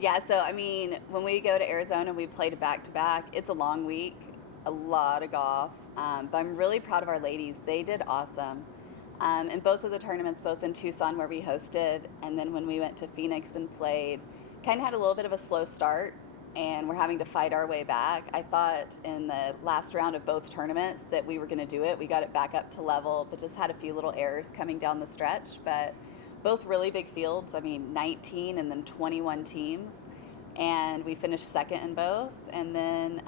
Yeah, so I mean, when we go to Arizona, we play to back to back. It's a long week, a lot of golf. But I'm really proud of our ladies. They did awesome. In both of the tournaments, both in Tucson where we hosted, and then when we went to Phoenix and played, kind of had a little bit of a slow start, and we're having to fight our way back. I thought in the last round of both tournaments that we were going to do it. We got it back up to level, but just had a few little errors coming down the stretch. But both really big fields. I mean, 19 and then 21 teams, and we finished second in both, and then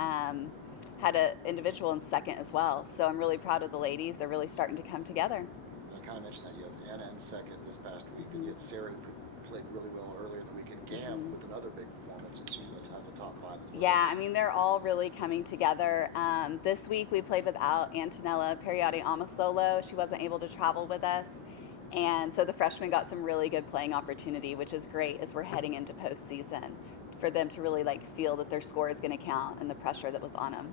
had an individual in second as well. So I'm really proud of the ladies. They're really starting to come together. I kind of mentioned that you had Anna in second this past week, and you had Sarah who played really well earlier in the week, and Gam with another big performance, and she's has a top five as well. Yeah, I mean, they're all really coming together. This week we played without Antonella Periotti Amasolo. She wasn't able to travel with us. And so the freshmen got some really good playing opportunity, which is great as we're heading into postseason, for them to really feel that their score is going to count and the pressure that was on them.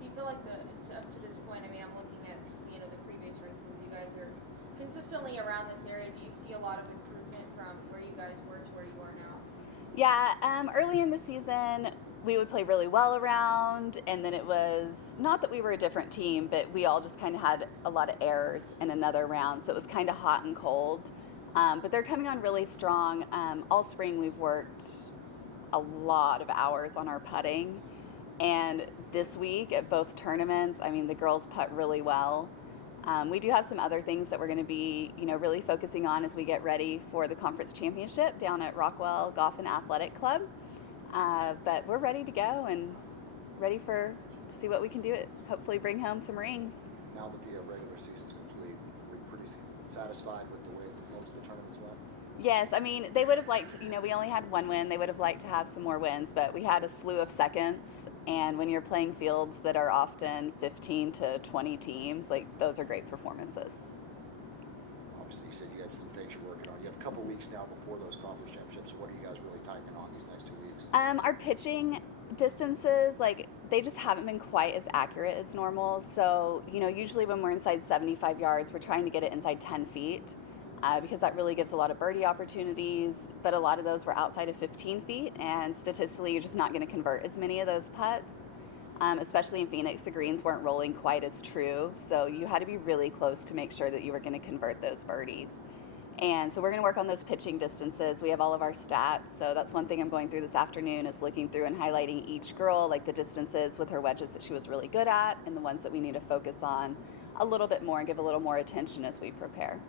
Do you feel like up to this point? I mean, I'm looking at the previous rankings. You guys are consistently around this area. Do you see a lot of improvement from where you guys were to where you are now? Yeah, early in the season, we would play really well around, and then it was not that we were a different team, but we all just kind of had a lot of errors in another round, so it was kind of hot and cold. But they're coming on really strong. All spring we've worked a lot of hours on our putting, and this week at both tournaments, I mean, the girls putt really well. We do have some other things that we're going to be, really focusing on as we get ready for the conference championship down at Rockwell Golf and Athletic Club. But we're ready to go and ready to see what we can do. Hopefully bring home some rings. Now that the regular season's complete, are you pretty satisfied with the way that most of the tournaments went? Yes, I mean, they would have liked, we only had one win. They would have liked to have some more wins, but we had a slew of seconds. And when you're playing fields that are often 15 to 20 teams, those are great performances. Obviously, you said you have some things you're working on. You have a couple weeks now before those conference championships. What are you guys really tightening on these next 2 weeks? Our pitching distances, they just haven't been quite as accurate as normal. So, usually when we're inside 75 yards, we're trying to get it inside 10 feet. Because that really gives a lot of birdie opportunities, but a lot of those were outside of 15 feet, and statistically you're just not going to convert as many of those putts. Especially in Phoenix, the greens weren't rolling quite as true, so you had to be really close to make sure that you were going to convert those birdies. And so we're going to work on those pitching distances. We have all of our stats, so that's one thing I'm going through this afternoon, is looking through and highlighting each girl, the distances with her wedges that she was really good at, and the ones that we need to focus on a little bit more and give a little more attention as we prepare.